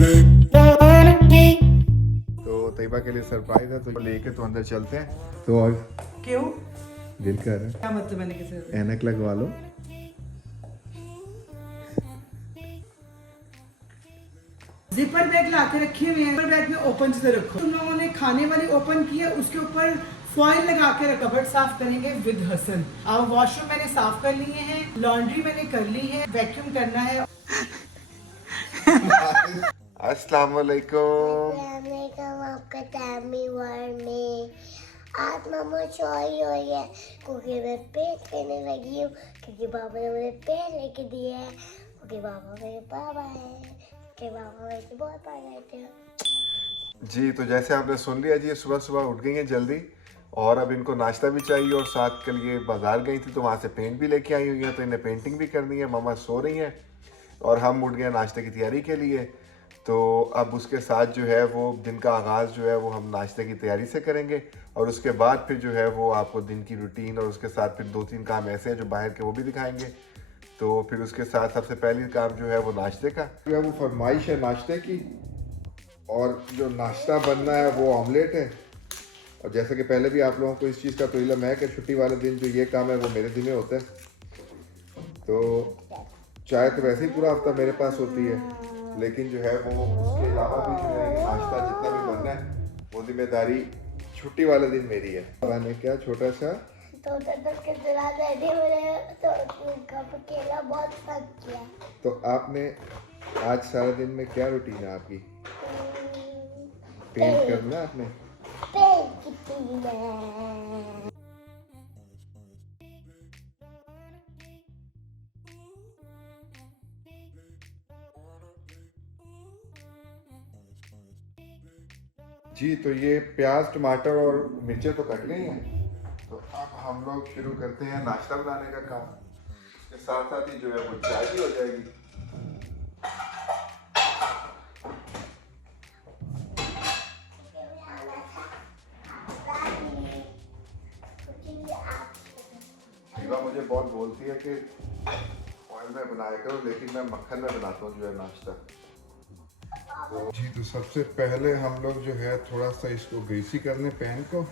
तो तैयबा के लिए सरप्राइज है, तो लेके तो अंदर चलते हैं। तो और क्यों? दिल कर रहा है, क्या मतलब मैंने किसे? ऐनक लगवा लो। जिपर बैग ला के रखी हुई है, जिपर बैग में ओपन से रखो। तुम लोगों ने खाने वाली ओपन की है, उसके ऊपर फॉइल लगा के कबर्ड साफ करेंगे विद हसन। अब वॉशरूम मैंने साफ कर लिए हैं, लॉन्ड्री मैंने कर ली है, वैक्यूम करना है। अस्सलाम वालेकुम। आपका टाइमी वर्ड में आज मम्मा चोरी हुई है क्योंकि मैं पेट करने लगी हूँ, क्योंकि पापा ने मुझे पेन लेके दिए है, क्योंकि पापा मेरे पापा है, कि पापा मेरे बहुत पास रहते हैं। जी, तो जैसे आपने सुन लिया जी, सुबह सुबह उठ गई हैं जल्दी, और अब इनको नाश्ता भी चाहिए, और साथ के लिए बाजार गई थी तो वहाँ से पेंट भी लेके आई हुई है, तो इन्हें पेंटिंग भी करनी है। मम्मा सो रही हैं और हम उठ गए नाश्ते की तैयारी के लिए। तो अब उसके साथ जो है वो दिन का आगाज़ जो है वो हम नाश्ते की तैयारी से करेंगे, और उसके बाद फिर जो है वो आपको दिन की रूटीन, और उसके साथ फिर 2-3 काम ऐसे हैं जो बाहर के, वो भी दिखाएंगे। तो फिर उसके साथ सबसे पहली काम जो है वो नाश्ते का जो है वो फरमाइश है नाश्ते की, और जो नाश्ता बनना है वो ऑमलेट है। और जैसे कि पहले भी आप लोगों को इस चीज़ का तो इल्म है कि छुट्टी वाले दिन जो ये काम है वो मेरे दिन में होता है। तो चाय तो वैसे ही पूरा हफ्ता मेरे पास होती है, लेकिन जो है वो उसके अलावा भी जो है नाश्ता जितना भी बनना है वो जिम्मेदारी छुट्टी वाले दिन मेरी है। मैंने क्या छोटा सा तो के चला बैठे मेरे तो कप केला बहुत तंग किया। तो आपने आज सारा दिन में क्या रूटीन है आपकी? पेंट करना है आपने? पेट कितनी है? जी, तो ये प्याज, टमाटर और मिर्चें तो कट गई हैं, तो अब हम लोग शुरू करते हैं नाश्ता बनाने का काम। इसके साथ साथ ही जो है वो चाय भी हो जाएगी। रीवा मुझे बहुत बोलती है कि ऑयल में बनाया करो, लेकिन मैं मक्खन में बनाता हूँ जो है नाश्ता। जी, तो सबसे पहले हम लोग जो है थोड़ा सा इसको ग्रीसी कर लें पैन को।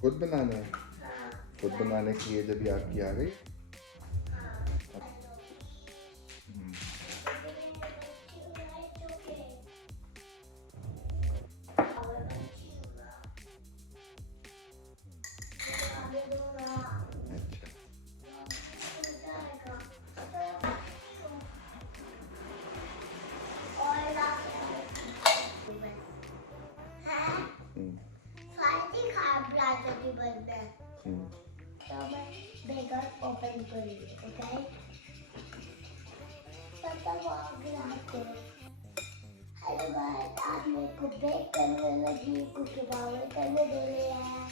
खुद बनाना है? खुद बनाने की एज अभी आपकी आ गई? ओपन करिए, ओके? हेलो गाइस, आज मेरे को बेक करने लगी क्योंकि बाबा करने दे रहे हैं।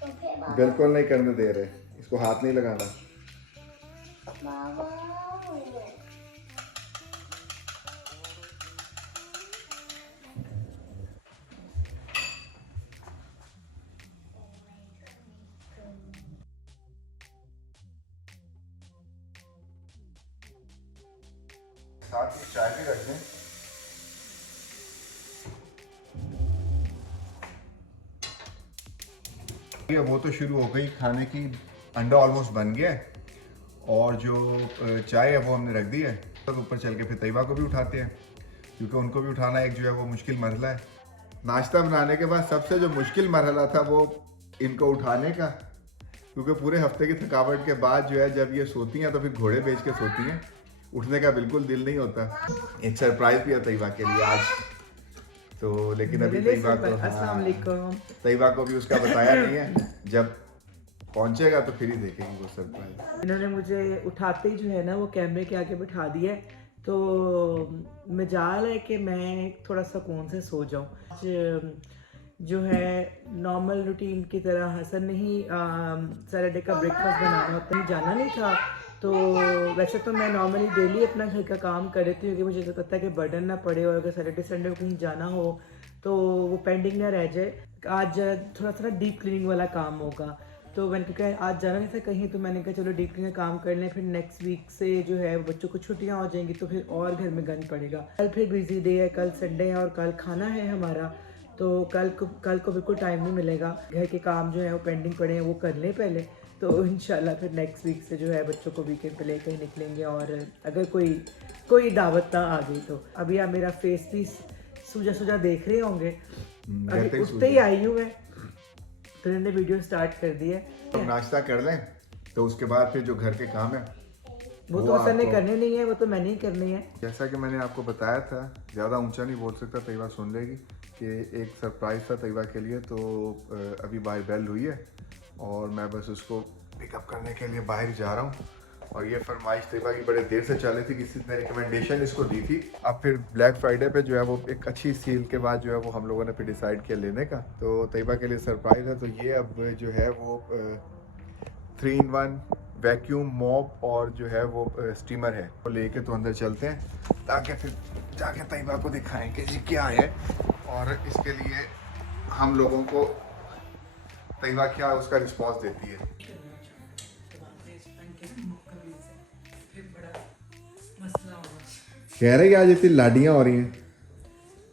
तो फिर बिल्कुल नहीं करने दे रहे, इसको हाथ नहीं लगाना। बाबा साथ में चाय भी रख लें। वो तो शुरू हो गई खाने की, अंडा ऑलमोस्ट बन गया है, और जो चाय है वो हमने रख दी है। तो ऊपर चल के फिर तैयबा को भी उठाते हैं, क्योंकि उनको भी उठाना एक जो है वो मुश्किल मरहला है। नाश्ता बनाने के बाद सबसे जो मुश्किल मरहला था वो इनको उठाने का, क्योंकि पूरे हफ्ते की थकावट के बाद जो है जब ये सोती हैं तो फिर घोड़े बेच के सोती हैं, उठने का बिल्कुल दिल नहीं होता। एक सरप्राइज भी है तैयबा के लिए आज तो, लेकिन अभी तैयबा को अस्सलाम वालेकुम। तैयबा को भी उसका बताया नहीं है, जब पहुंचेगा तो फिर ही देखेंगे वो सरप्राइज। इन्होंने मुझे उठाते ही जो है ना वो कैमरे के आगे बिठा दिया है, तो मजाल है कि मैं थोड़ा सुकून से सो जाऊँ। जो है नॉर्मल रूटीन की तरह हसन नहीं सैटरडे का ब्रेकफास्ट बनाना होता है, जाना नहीं था। तो वैसे तो मैं नॉर्मली डेली अपना घर का काम कर लेती हूँ, क्योंकि मुझे तो पता है कि बर्डन ना पड़े, और अगर सैटरडे संडे को कहीं जाना हो तो वो पेंडिंग ना रह जाए। आज थोड़ा सा डीप क्लीनिंग वाला काम होगा, तो मैंने कहा आज जाना नहीं था कहीं, तो मैंने कहा चलो डीप क्लीनिंग का काम कर लें, फिर नेक्स्ट वीक से जो है बच्चों को छुट्टियां हो जाएंगी तो फिर और घर में गंद पड़ेगा। कल फिर बिजी डे है, कल संडे है और कल खाना है हमारा, तो कल को बिल्कुल टाइम नहीं मिलेगा। घर के काम जो है वो पेंडिंग पड़े हैं, वो कर लें पहले, तो इंशाल्लाह फिर नेक्स्ट वीक से जो है बच्चों को वीकेंड पे लेकर निकलेंगे। और अगर कोई दावत ना आ गई तो अभी आप मेरा फेस भी सूजा देख रहे होंगे, अभी उठते ही आई हूँ मैं, तो इन्होंने वीडियो स्टार्ट कर दी है। तो नाश्ता कर लें तो उसके बाद फिर जो घर के काम है वो तो असर नहीं करने नहीं है, वो तो मैंने ही करनी है। जैसा कि मैंने आपको बताया था, ज़्यादा ऊंचा नहीं बोल सकता, तैयबा सुन लेगी, कि एक सरप्राइज़ था तैयबा के लिए। तो अभी बाहर बेल हुई है और मैं बस उसको पिकअप करने के लिए बाहर जा रहा हूँ। और ये फरमाइश तैयबा की बड़े देर से चल रही थी, किसी ने रिकमेंडेशन इसको दी थी। अब फिर ब्लैक फ्राइडे पे जो है वो एक अच्छी सील के बाद जो है वो हम लोगों ने फिर डिसाइड किया लेने का, तो तैयबा के लिए सरप्राइज़ है। तो ये अब जो है वो 3-in-1 वैक्यूम मॉप और जो है वो स्टीमर है, वो लेके तो अंदर चलते हैं ताकि फिर जाके तैयबा को दिखाएं कि जी क्या है, और इसके लिए हम लोगों को तैयबा क्या उसका रिस्पांस देती है। कह रहे कि आज इतनी लाडियाँ हो रही हैं।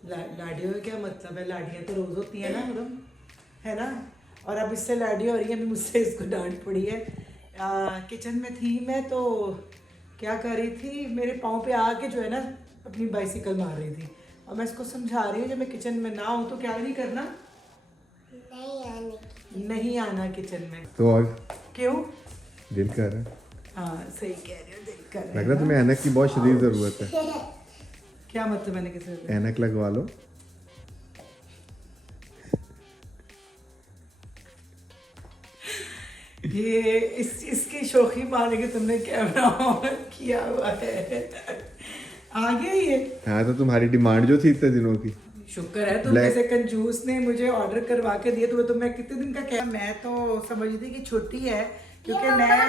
लाडियों का क्या मतलब है, लाडियाँ तो रोज होती है ना मैडम, है ना। और अब इससे लाडी हो रही है, अभी मुझसे इसको डांट पड़ी है। किचन में थी मैं, तो क्या कर रही थी, मेरे पाँव पे आके जो है ना अपनी बाइसिकल मार रही थी, और मैं इसको समझा रही हूँ जब मैं किचन में ना हूँ तो क्या नहीं करना, नहीं आना किचन में। तो और क्यों दिल कर रहा है, हाँ सही कह रहे हो, दिल कर रहा लग रहा है तुम्हें ऐनक की बहुत शदीद ज़रूरत है। क्या मतलब मैंने किसी ऐनक लगवा लो। ये इसकी शौकी मारने के तुमने कैमरा ऑन किया हुआ है, आ गया ये। हाँ तो तुम्हारी डिमांड जो थी इतने दिनों की, शुक्र है तुम जैसे कंजूस ने मुझे ऑर्डर करवा के दिया, तो मैं कितने दिन का क्या, मैं तो समझ रही थी कि छोटी है, क्योंकि मैं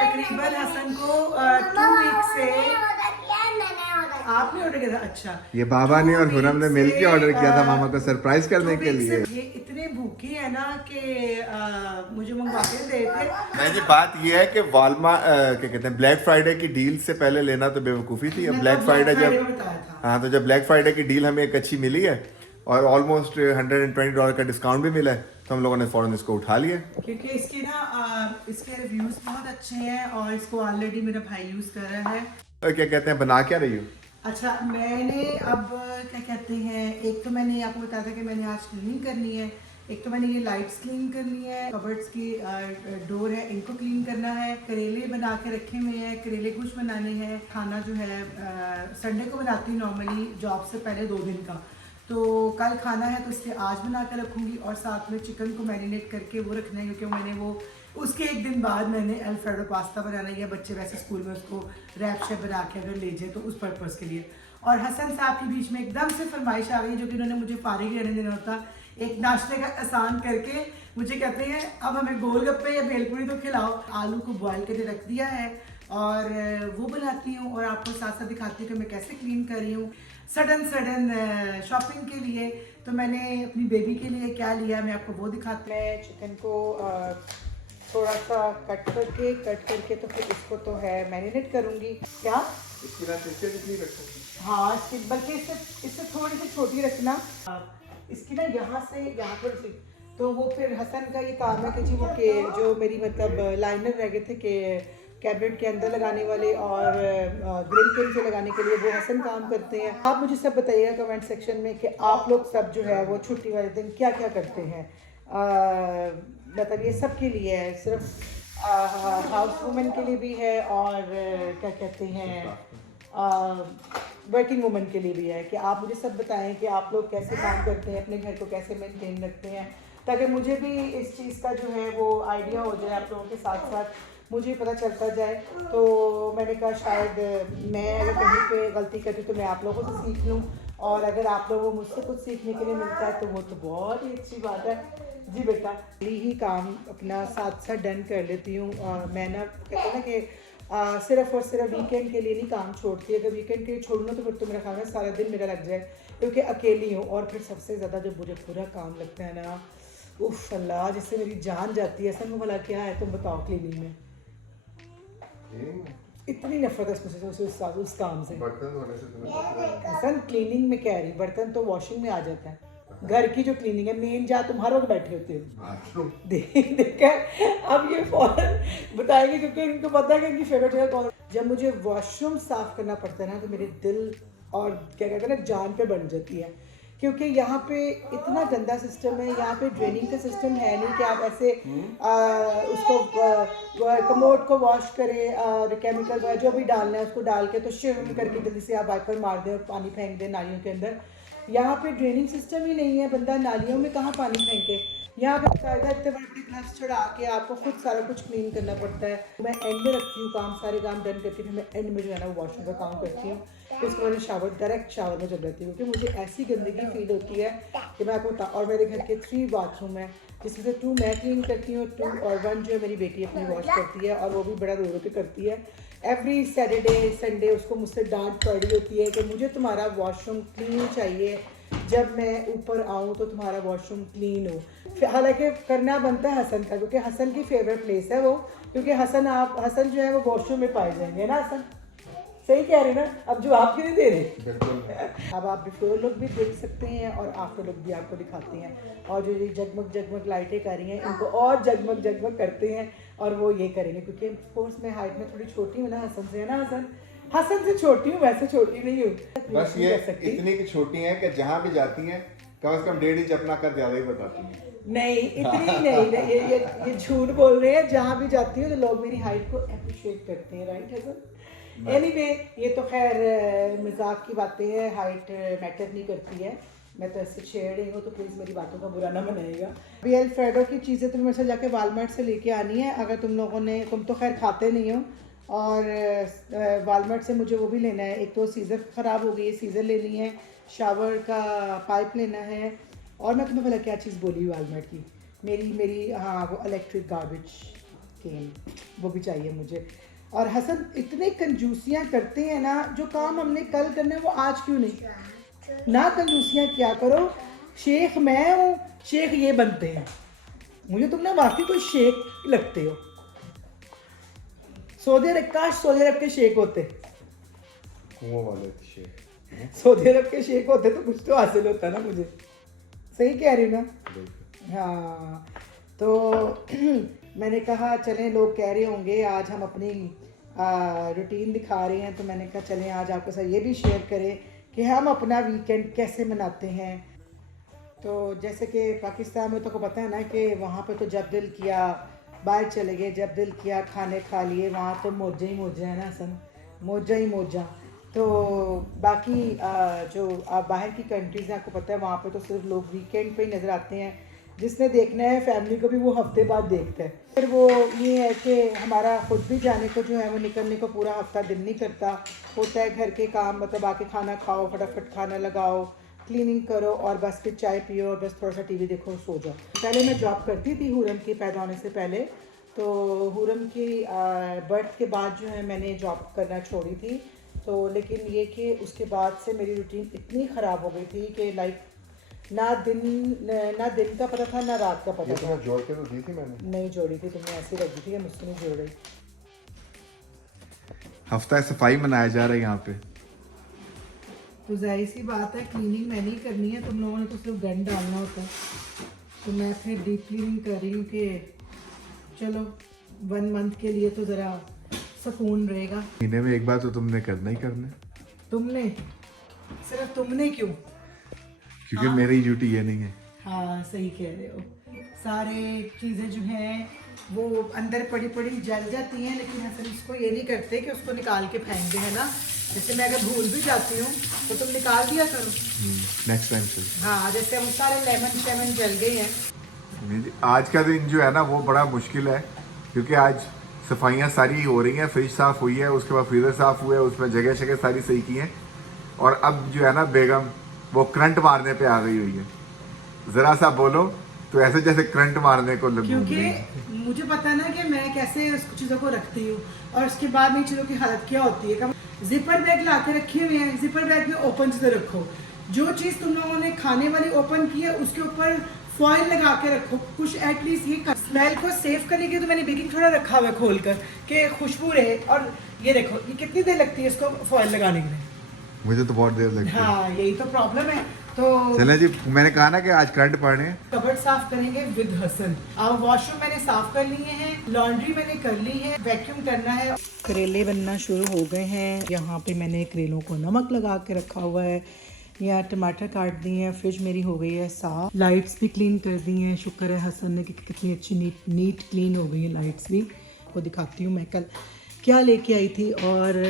तकरीबन हसन को 2 वीक से आपने ऑर्डर किया था। अच्छा, ये बाबा ने और हुरम ने मिलकर ऑर्डर किया था मामा को सरप्राइज करने के लिए। ये इतने भूखे है ना कि मुझे मंगवा के देते। नहीं जी, बात ये है कि वालमा क्या कहते हैं, ब्लैक फ्राइडे की डील से पहले लेना तो बेवकूफ़ी थी। अब ब्लैक फ्राइडे जब हाँ, तो जब ब्लैक फ्राइडे की डील हमें एक अच्छी मिली है और ऑलमोस्ट $120 का डिस्काउंट भी मिला है, तो हम लोगों ने फ़ौरन इसको उठा लिया, क्योंकि इसके ना इसके रिव्यूज बहुत अच्छे हैं और इसको ऑलरेडी मेरा भाई यूज़ कर रहा है। और क्या कहते हैं, बना क्या रही हो? अच्छा, मैंने अब क्या कहते हैं, एक तो मैंने आपको बताया था कि मैंने आज क्लीनिंग करनी है, एक तो मैंने ये लाइट्स क्लीन करनी है, कबर्ड्स की डोर है इनको क्लीन करना है, करेले बना के रखे हुए हैं, करेले कुछ बनाने हैं। खाना जो है संडे को बनाती हूँ नॉर्मली जॉब से पहले 2 दिन का, तो कल खाना है तो इसलिए आज बना कर रखूँगी, और साथ में चिकन को मैरिनेट करके वो रखना है, क्योंकि मैंने वो उसके एक दिन बाद मैंने अल्फ्रेडो पास्ता बनाना है, बच्चे वैसे स्कूल में उसको रैप शेप बना के अगर ले जाए तो उस पर्पज़ के लिए। और हसन साहब के बीच में एकदम से फरमाइश आ गई, जो कि उन्होंने मुझे फारिग रहने देना होता, एक नाश्ते का आसान करके मुझे कहते हैं अब हमें गोलगप्पे या भेलपूरी तो खिलाओ। आलू को बॉयल करके रख दिया है और वो बनाती हूँ, और आपको साथ साथ दिखाती हूँ कि मैं कैसे क्लीन कर रही हूँ। सडन शॉपिंग के लिए तो मैंने अपनी बेबी के लिए क्या लिया मैं आपको वो दिखाती हूँ। मैं चिकन को थोड़ा सा कट करके तो फिर इसको तो है मैरिनेट करूँगी। क्या हाँ, बल्कि इससे थोड़ी सी छोटी रखना, इसकी ना यहाँ से यहाँ थोड़ी सी, तो वो फिर हसन का ये काम है कि जी वो के जो मेरी मतलब लाइनर रह गए थे कि कैबिनेट के अंदर लगाने वाले और ग्रिल के नीचे लगाने के लिए, वो हसन काम करते हैं। आप मुझे सब बताइएगा कमेंट सेक्शन में कि आप लोग सब जो है वो छुट्टी वाले दिन क्या क्या करते हैं। मतलब ये सब के लिए है, सिर्फ हाउस वुमेन के लिए भी है और क्या कहते हैं वर्किंग वुमेन के लिए भी है कि आप मुझे सब बताएं कि आप लोग कैसे काम करते हैं, अपने घर को कैसे मेंटेन रखते हैं, ताकि मुझे भी इस चीज़ का जो है वो आइडिया हो जाए, आप लोगों के साथ साथ मुझे पता चलता जाए। तो मैंने कहा शायद मैं अगर कहीं पे गलती करती तो मैं आप लोगों से सीख लूँ, और अगर आप लोगों को मुझसे कुछ सीखने के लिए मिलता है तो वो तो बहुत ही अच्छी बात है। जी बेटा, ही काम अपना साथ साथ डन कर लेती हूँ। मैं ना कहते हैं ना कि सिर्फ और सिर्फ वीकेंड के लिए नहीं काम छोड़ती। अगर वीकेंड के लिए छोड़ूँ तो फिर तो मेरा ख्याल है सारा दिन मेरा लग जाए, क्योंकि अकेली हूँ। और फिर सबसे ज़्यादा जो मुझे पूरा काम लगता है ना, उफ अल्लाह, जिससे मेरी जान जाती है। असल में भला क्या है तुम बताओ, क्लीनिंग में इतनी नफरत है उस काम से। बर्तन धोने से तुम्हें असल क्लीनिंग में कह रही, बर्तन तो वॉशिंग में आ जाता है। घर की जो क्लीनिंग है मेन, जहाँ तुम हर वक्त बैठे होते हो, बाथरूम देख अब ये फौरन बताएंगे क्योंकि इनको पता है कि इनकी फेवरेट जगह कौन। जब मुझे वॉशरूम साफ करना पड़ता है ना तो मेरे दिल और क्या कहते हैं ना जान पे बन जाती है, क्योंकि यहाँ पे इतना गंदा सिस्टम है। यहाँ पे ड्रेनिंग का सिस्टम है नहीं कि आप ऐसे उसको कमोड को वॉश करें और केमिकल जो भी डालना है उसको डाल के तो शिव करके जल्दी से आप वाइपर मार दें और पानी फेंक दें नालियों के अंदर। यहाँ पे ड्रेनिंग सिस्टम ही नहीं है, बंदा नालियों में कहाँ पानी फेंके। यहाँ पे बाकायदा इतने बड़े बड़े ग्लव्स चढ़ा के आपको खुद सारा कुछ क्लीन करना पड़ता है। मैं एंड में रखती हूँ काम, सारे काम डन करके फिर मैं एंड में जो है ना वॉशरूम का काम करती हूँ। उसके बाद शावर, डायरेक्ट शावर में चल जाती हूँ क्योंकि मुझे ऐसी गंदगी फील होती है कि मैं आपको और मेरे घर के 3 बाथरूम हैं जिसमें से 2 मैं क्लीन करती हूँ, 2 और 1 जो है मेरी बेटी अपनी वॉश करती है, और वो भी बड़ा रो रो के करती है। एवरी सैटरडे संडे उसको मुझसे डांट पड़ी होती है कि मुझे तुम्हारा वॉशरूम क्लीन चाहिए, जब मैं ऊपर आऊँ तो तुम्हारा वॉशरूम क्लीन हो। हालांकि करना बनता है हसन का, क्योंकि हसन की फेवरेट प्लेस है वो, क्योंकि हसन जो है वो वॉशरूम में पाए जाएंगे ना हसन। सही कह रहे ना, अब जो आप क्यों नहीं दे रहे। बिल्कुल। अब आप बिफोर लुक भी देख सकते हैं और आफ्टर लुक भी आपको दिखाते हैं, और जो ये जगमग जगमग लाइटें कर रही हैं इनको और जगमग जगमग करते हैं, और वो ये करेंगे क्योंकि कोर्स में हाइट में थोड़ी छोटी हूँ ना हसन से, है ना हसन। हसन से छोटी हूँ, वैसे छोटी नहीं हूँ। बस ये इतनी की छोटी हैं कि जहाँ भी जाती हैं कम से कम 1.5 इंच अपना कर ज्यादा ही बताती हैं। नहीं इतनी नहीं, ये झूठ बोल रहे हैं। जहाँ भी जाती हूँ तो लोग मेरी हाइट को अप्रिशिएट करते हैं, राइट हसन। एनीवे ये तो खैर मजाक की बातें हैं, हाइट मैटर नहीं करती है। मैं तो ऐसे छेड़ रही हूँ तो प्लीज़ मेरी बातों का बुरा ना मनाइएगा। अभी अल्फ्रेडो की चीज़ें तुम्हें से जाके वालमार्ट से लेके आनी है। अगर तुम लोगों ने, तुम तो खैर खाते नहीं हो, और वालमार्ट से मुझे वो भी लेना है। एक तो सीज़र ख़राब हो गई है, सीज़र लेनी है, शावर का पाइप लेना है, और मैं तुम्हें भला क्या चीज़ बोली वालमार्ट की, मेरी हाँ वो इलेक्ट्रिक गार्बेज केन, वो भी चाहिए मुझे। और हसन इतने कंजूसियाँ करते हैं ना, जो काम हमने कल करना है वो आज क्यों नहीं। ना कंजूसियाँ क्या करो, शेख मैं हूँ, शेख ये बनते हैं। मुझे तुम ना वाकई कोई शेख लगते हो। सऊदी अरब, काश सऊदी अरब के शेख होते, कुआं वाले शेख, सऊदी अरब के शेख होते तो कुछ तो हासिल होता ना मुझे। सही कह रही हूँ ना। हाँ तो मैंने कहा चलें, लोग कह रहे होंगे आज हम अपनी रूटीन दिखा रहे हैं, तो मैंने कहा चलें आज आपके साथ ये भी शेयर करें कि हम अपना वीकेंड कैसे मनाते हैं। तो जैसे कि पाकिस्तान में तो को पता है ना कि वहाँ पे तो जब दिल किया बाहर चले गए, जब दिल किया खाने खा लिए, वहाँ तो मौजा ही मौजा है ना सन, मौजा ही मौजा। तो बाकी जो बाहर की कंट्रीज़ हैं आपको पता है वहाँ पे तो सिर्फ लोग वीकेंड पे ही नज़र आते हैं। जिसने देखना है फैमिली को भी वो हफ्ते बाद देखता है। फिर वो ये है कि हमारा खुद भी जाने को जो है वो निकलने को पूरा हफ्ता दिन नहीं करता, होता है घर के काम, मतलब आके खाना खाओ, फटाफट खाना लगाओ, क्लीनिंग करो और बस फिर चाय पियो और बस थोड़ा सा टीवी देखो, सो जाओ। पहले मैं जॉब करती थी हुरम के पैदा होने से पहले, तो हुरम की बर्थ के बाद जो है मैंने जॉब करना छोड़ी थी। तो लेकिन ये कि उसके बाद से मेरी रूटीन इतनी ख़राब हो गई थी कि लाइक ना दिन का पता था ना रात का पता था। जोड़ के तो दी थी मैंने, नहीं जोड़ी थी तुमने, ऐसी रख दी थी, मुझसे नहीं जोड़ रही। हफ्ता सफाई मनाया जा रहा है यहाँ पे, तो जाहिर सी बात है क्लीनिंग मैंने ही करनी है, तुम लोगों ने तो सिर्फ गन डालना होता। तो मैं फिर डीप क्लीनिंग कर रही हूँ कि चलो 1 मंथ के लिए तो ज़रा सुकून रहेगा। महीने में एक बार तो तुमने करना ही करना। तुमने, सिर्फ तुमने क्यों? क्योंकि मेरी ड्यूटी ये नहीं है। हाँ सही कह रहे हो, सारे चीज़ें जो हैं वो अंदर पड़ी पड़ी जल जाती हैं, लेकिन हसन इसको ये नहीं करते कि उसको निकाल के फेंक दे, है ना। जैसे मैं अगर भूल भी जाती हूँ तो तुम निकाल दिया करो। नेक्स्ट टाइम से। हाँ, जैसे हम सारे लेमन जल गए हैं। नहीं जी, आज का दिन जो है ना वो बड़ा मुश्किल है, क्योंकि आज सफाइयाँ सारी हो रही हैं, फ्रिज साफ़ हुई है, उसके बाद फ्रीज़र साफ़ हुआ है, उसमें जगह जगह सारी सही की हैं, और अब जो है ना बेगम वो करंट मारने पे आ गई हुई है। ज़रा सा बोलो तो ऐसे जैसे करंट मारने को लग क्योंकि मुझे पता ना कि मैं कैसे उस चीज़ों को रखती हूँ और उसके बाद में चीज़ों की हालत क्या होती है। जिपर बैग ला के रखे हुए हैं, जिपर बैग में ओपन चीज़ें रखो। जो चीज़ तुम लोगों ने खाने वाली ओपन की है उसके ऊपर फॉइल लगा के रखो। कुछ एटलीस्ट ये स्मेल को सेव करने के लिए तो मैंने बेकिंग सोडा रखा हुआ है खोल कर कि खुशबू रहे। और ये देखो ये कितनी देर लगती है इसको फॉइल लगाने के लिए। मुझे तो बहुत देर लगती है। हाँ यही तो प्रॉब्लम है। तो चले जी, मैंने कहा ना कि आज करंट पड़ने हैं। कबर्ड साफ करेंगे विद हसन। अब वॉशरूम मैंने साफ कर लिए हैं, लॉन्ड्री मैंने कर ली है, वैक्यूम करना है। करेले बनना शुरू हो गए हैं। यहाँ पे मैंने करेलों को नमक लगा के रखा हुआ है। यहाँ टमाटर काट दिए हैं। फ्रिज मेरी हो गई है साफ। लाइट्स भी क्लीन कर दी हैं, शुक्र है हसन ने कि कितनी अच्छी नीट क्लीन हो गई है लाइट्स भी। वो दिखाती हूँ मैं कल क्या लेके आई थी। और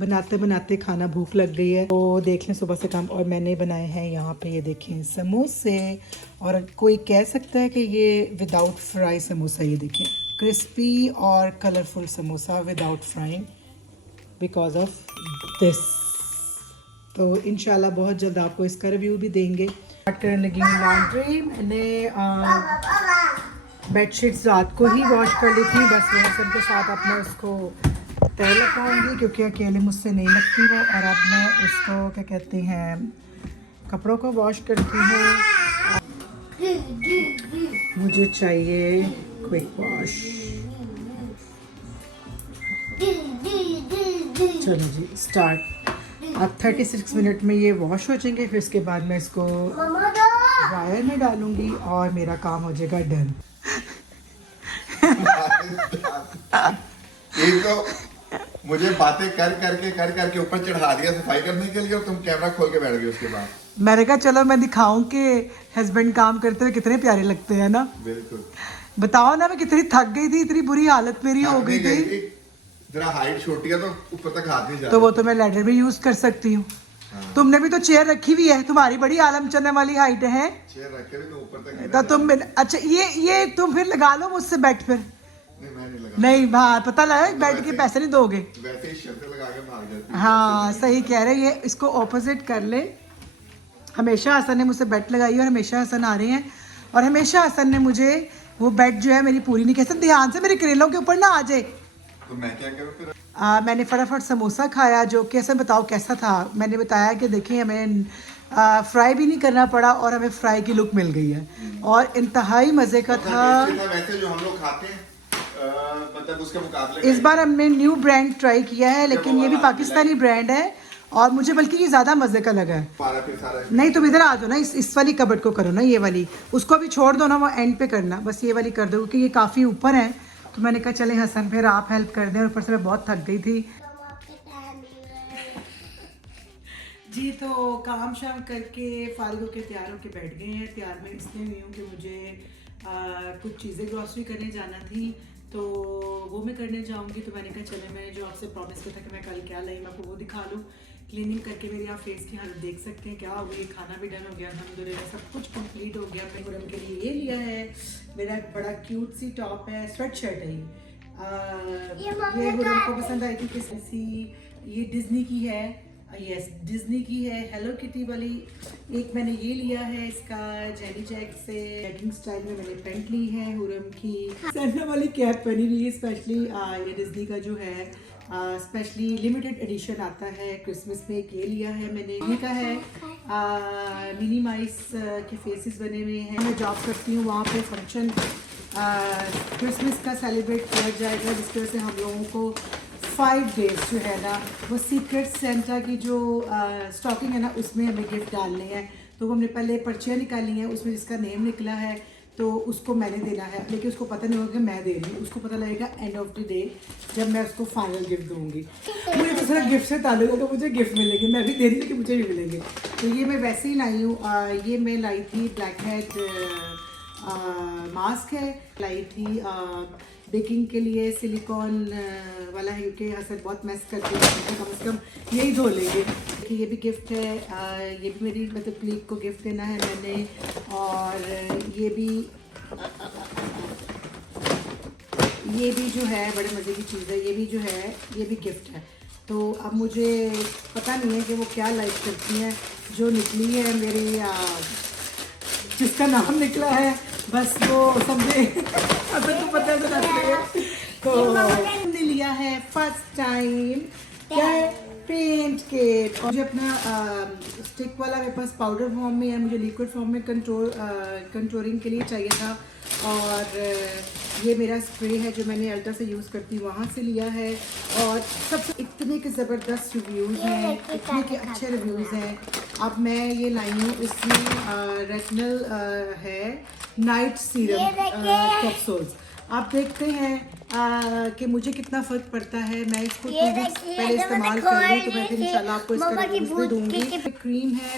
बनाते बनाते खाना भूख लग गई है तो देख लें सुबह से काम। और मैंने बनाए हैं यहाँ पे, ये देखें समोसे। और कोई कह सकता है कि ये विदाउट फ्राई समोसा, ये देखें क्रिस्पी और colourful samosa without frying because of this. तो इंशाल्लाह बहुत जल्द आपको इसका रिव्यू भी देंगे। स्टार्ट करने लगी हूँ लॉन्ड्री। मैंने बेडशीट्स रात को ही वॉश कर ली थी, बस मैं सबके साथ अपना उसको तय लगाऊंगी क्योंकि अकेले मुझसे नहीं लगती वो। और अब मैं इसको क्या कहते हैं कपड़ों को वॉश करती हूँ। मुझे चाहिए क्विक वॉश। चलो जी स्टार्ट। अब 36 मिनट में ये वॉश हो जाएंगे, फिर उसके बाद मैं इसको ड्रायर में डालूंगी और मेरा काम हो जाएगा डन। एक तो मुझे बातें कर करके ऊपर चढ़ा दिया सफाई करने के लिए, और तुम कैमरा खोल के बैठ गए उसके बाद। मैंने कहा चलो मैं दिखाऊं कि हस्बैंड काम करते हुए कितने प्यारे लगते हैं ना। बिल्कुल। बताओ ना मैं कितनी थक गई थी, इतनी बुरी हालत मेरी हो गई थी। जरा हाइट छोटी है तो ऊपर तक हाथ नहीं जा तो वो तो मैं लैडर भी यूज कर सकती हूँ। तुमने भी तो चेयर रखी हुई है, तुम्हारी बड़ी आलम चलने वाली हाइट है। चेयर रखे भी तो ऊपर तक तो तुम अच्छा ये तुम फिर लगा लो मुझसे बेड फिर। नहीं, मैं नहीं लगा। नहीं हाँ पता लगा बेड के पैसे नहीं दोगे। वैसे ही शर्त लगा के भाग जाती। हाँ सही कह रहे हैं। ये इसको ऑपोजिट कर ले। हमेशा हसन ने मुझसे बेड लगाई और हमेशा हसन आ रहे हैं और हमेशा हसन ने मुझे वो बेड जो है मेरी पूरी नहीं। कैसे ध्यान से मेरे करेलों के ऊपर ना आ जाए। तो मैं क्या करूँ फिर? मैंने फटाफट समोसा खाया, जो कैसे बताओ कैसा था। मैंने बताया कि देखिए हमें फ्राई भी नहीं करना पड़ा और हमें फ्राई की लुक मिल गई है और इंतहाई मज़े का था। वैसे जो हम लोग खाते हैं मतलब उसके मुकाबले इस बार हमने न्यू ब्रांड ट्राई किया है, लेकिन ये भी पाकिस्तानी ब्रांड है और मुझे बल्कि ये ज़्यादा मज़े का लगा है। नहीं तुम इधर आ दो ना, इस वाली कबर्ड को करो ना, ये वाली उसको भी छोड़ दो ना, वो एंड पे करना, बस ये वाली कर दो क्योंकि ये काफ़ी ऊपर है। तो मैंने कहा चले हसन फिर आप हेल्प कर दें, ऊपर से मैं बहुत थक गई थी जी। तो काम शाम करके फारिग होके तैयार होके बैठ गए हैं। तैयार में इसलिए हुई हूँ कि मुझे कुछ चीज़ें ग्रॉसरी करने जाना थी तो वो मैं करने जाऊँगी। तो मैंने कहा चले मैं जो आपसे प्रॉमिस किया था कि मैं कल क्या लाई मैं आपको वो दिखा लूँ। क्लीनिंग करके मेरी आप फेस की हालत देख सकते हैं क्या हो गई। खाना भी डन हो गया अल्हम्दुलिल्लाह, सब कुछ कंप्लीट हो गया। मैं गुरम के लिए ये लिया है, मेरा बड़ा क्यूट सी टॉप है, स्वेट शर्ट है ये गुरम को पसंद आई थी। किसी ये डिज्नी की है, यस डिज्नी की है, हेलो किटी वाली। एक मैंने ये लिया है इसका जेली जैक से लेगिंग स्टाइल में मैंने पैंट ली है हुरम की। सैंटा वाली कैप पहनी हुई है स्पेशली। ये डिज्नी का जो है स्पेशली लिमिटेड एडिशन आता है क्रिसमस में, एक ये लिया है मैंने। ये का है मिनी माइस के फेसेस बने हुए हैं। मैं जॉब करती हूँ वहाँ पे फंक्शन क्रिसमस का सेलिब्रेट किया जाएगा, जिसकी वजह से हम लोगों को 5 डेज जो है ना वो सीक्रेट सेंटा की जो स्टॉकिंग है ना उसमें हमें गिफ्ट डालने हैं। तो हमने पहले पर्चियाँ निकाली हैं, उसमें जिसका नेम निकला है तो उसको मैंने देना है, लेकिन उसको पता नहीं होगा कि मैं दे रही हूँ। उसको पता लगेगा एंड ऑफ द डे जब मैं उसको फाइनल गिफ्ट दूँगी। मुझे तो सिर्फ गिफ्ट से ताल्लुक है कि मुझे गिफ्ट मिलेंगे, मैं भी दे रही हूँ कि मुझे भी मिलेंगे। तो ये मैं वैसे ही लाई हूँ। ये मैं लाई थी ब्लैक हेड मास्क है, लाई थी बेकिंग के लिए सिलिकॉन वाला है, क्योंकि हसन बहुत मेस करती है, कम से कम यही धो लेंगे। ये भी गिफ्ट है, ये भी मेरी मतलब क्लिक को गिफ्ट देना है मैंने। और ये भी जो है बड़े मज़े की चीज़ है, ये भी जो है ये भी गिफ्ट है। तो अब मुझे पता नहीं है कि वो क्या लाइक करती हैं। जो निकली है मेरी जिसका नाम निकला है बस वो समझे अब तो पता तो लगता है। तो हमने लिया है फर्स्ट टाइम क्या है पेंट किट। और मुझे अपना स्टिक वाला मेरे पास पाउडर फॉर्म में है, मुझे लिक्विड फॉर्म में कंट्रोलिंग के लिए चाहिए था। और ये मेरा स्प्रे है जो मैंने अल्टा से यूज़ करती हूँ, वहाँ से लिया है। और सबसे इतने के ज़बरदस्त रिव्यूज़ हैं, इतने के अच्छे रिव्यूज़ हैं। अब मैं ये लाई हूँ, इसमें रेटिनल है नाइट सीरम कैप्सूल्स। आप देखते हैं कि मुझे कितना फ़र्क पड़ता है। मैं इसको 2 वीक्स पहले इस्तेमाल कर रही हूँ, तो मैं फिर इंशाल्लाह आपको इसका रिव्यूज़ भी दूँगी। क्रीम है,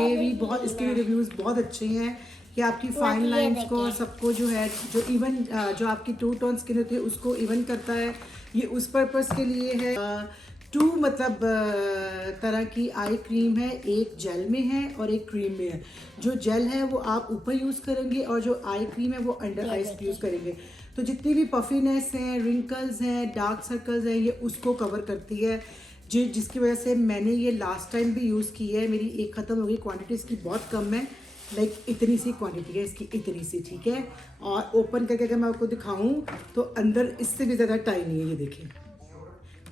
ये भी बहुत, इसके रिव्यूज़ बहुत अच्छे हैं कि आपकी फाइन लाइंस को और सबको जो है, जो इवन जो आपकी 2 टोन स्किन होती है उसको इवन करता है। ये उस पर्पस के लिए है। 2 मतलब तरह की आई क्रीम है, एक जेल में है और एक क्रीम में है। जो जेल है वो आप ऊपर यूज़ करेंगे और जो आई क्रीम है वो अंडर आइज यूज़ करेंगे। तो जितनी भी पफीनेस हैं, रिंकल्स हैं, डार्क सर्कल्स हैं, ये उसको कवर करती है। जिसकी वजह से मैंने ये लास्ट टाइम भी यूज़ की है। मेरी एक ख़त्म हो गई, क्वान्टिटी इसकी बहुत कम है, लाइक इतनी सी क्वांटिटी है इसकी, इतनी सी, ठीक है। और ओपन करके अगर मैं आपको दिखाऊं तो अंदर इससे भी ज़्यादा टाइनी है, ये देखिए।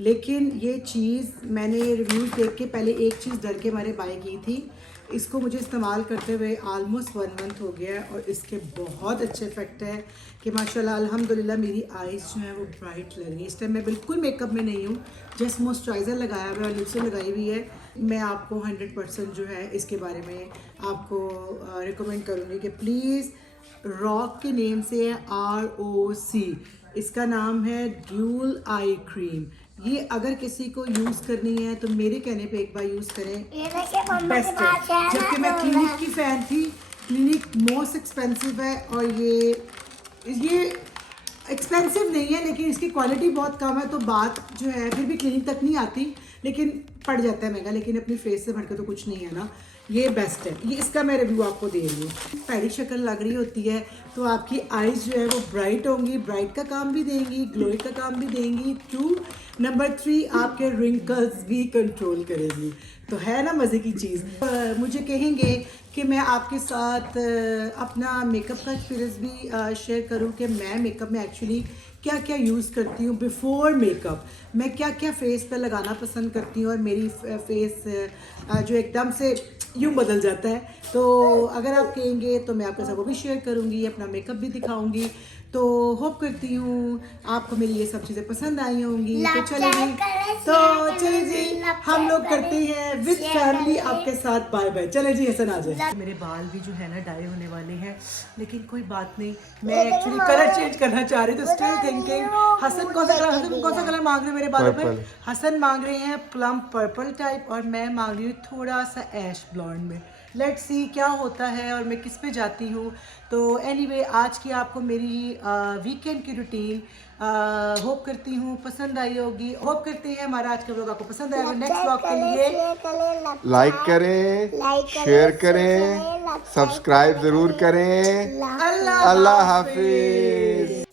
लेकिन ये चीज़ मैंने रिव्यूज़ देख के पहले एक चीज़ डर के मारे बाय की थी। इसको मुझे इस्तेमाल करते हुए ऑलमोस्ट 1 मंथ हो गया है और इसके बहुत अच्छे इफेक्ट है कि माशाल्लाह अल्हम्दुलिल्लाह मेरी आइज़ जो है वो ब्राइट लग रही है। इस टाइम मैं बिल्कुल मेकअप में नहीं हूँ, जस्ट मॉइस्चराइज़र लगाया हुआ है, लिपस्टिक लगाई हुई है। मैं आपको 100% जो है इसके बारे में आपको रिकमेंड करूँगी कि प्लीज़ रॉक के नेम से है ROC, इसका नाम है ड्यूल आई क्रीम। ये अगर किसी को यूज़ करनी है तो मेरे कहने पे एक बार यूज़ करें, बेस्ट है। जबकि मैं क्लिनिक की फ़ैन थी, क्लिनिक मोस्ट एक्सपेंसिव है और ये एक्सपेंसिव नहीं है लेकिन इसकी क्वालिटी बहुत कम है, तो बात जो है फिर भी क्लिनिक तक नहीं आती, लेकिन पड़ जाता है महंगा। लेकिन अपनी फेस से भटके तो कुछ नहीं है ना, ये बेस्ट है। ये इसका मैं रिव्यू आपको दे रही हूँ। पैडी शक्ल लग रही होती है तो आपकी आइज़ जो है वो ब्राइट होंगी, ब्राइट का काम भी देंगी, ग्लोई का काम भी देंगी। 2 नंबर 3 आपके रिंकल्स भी कंट्रोल करेगी। तो है ना मज़े की चीज़। मुझे कहेंगे कि मैं आपके साथ अपना मेकअप का एक्सपीरियंस भी शेयर करूं कि मैं मेकअप में एक्चुअली क्या क्या यूज़ करती हूँ। बिफोर मेकअप मैं क्या क्या फेस पर लगाना पसंद करती हूँ और मेरी फेस जो एकदम से यूँ बदल जाता है। तो अगर आप कहेंगे तो मैं आपके साथ वो भी शेयर करूँगी, अपना मेकअप भी दिखाऊँगी। तो होप करती हूँ आपको मेरी ये सब चीज़ें पसंद आई होंगी। तो चलिए जी हम लोग करते हैं विद फैमिली आपके साथ बाय बाय। चले जी हसन आ जाए। मेरे बाल भी जो है ना डाई होने वाले हैं, लेकिन कोई बात नहीं, मैं एक्चुअली कलर चेंज करना चाह रही, तो स्टिल थिंकिंग हसन कौन सा कलर मांग रहे हैं मेरे बालों पर? हसन मांग रहे हैं प्लम पर्पल टाइप और मैं मांग रही हूँ थोड़ा सा ऐश ब्लॉन्ड में। लेट्स सी क्या होता है और मैं किस पे जाती हूँ। तो एनीवे आज की आपको मेरी वीकेंड की रूटीन होप करती हूँ पसंद आई होगी। होप करते हैं हमारा आज का व्लॉग आपको पसंद आएगा। नेक्स्ट व्लॉग के लिए लाइक करें, शेयर करें, सब्सक्राइब ज़रूर करें। अल्लाह हाफिज़।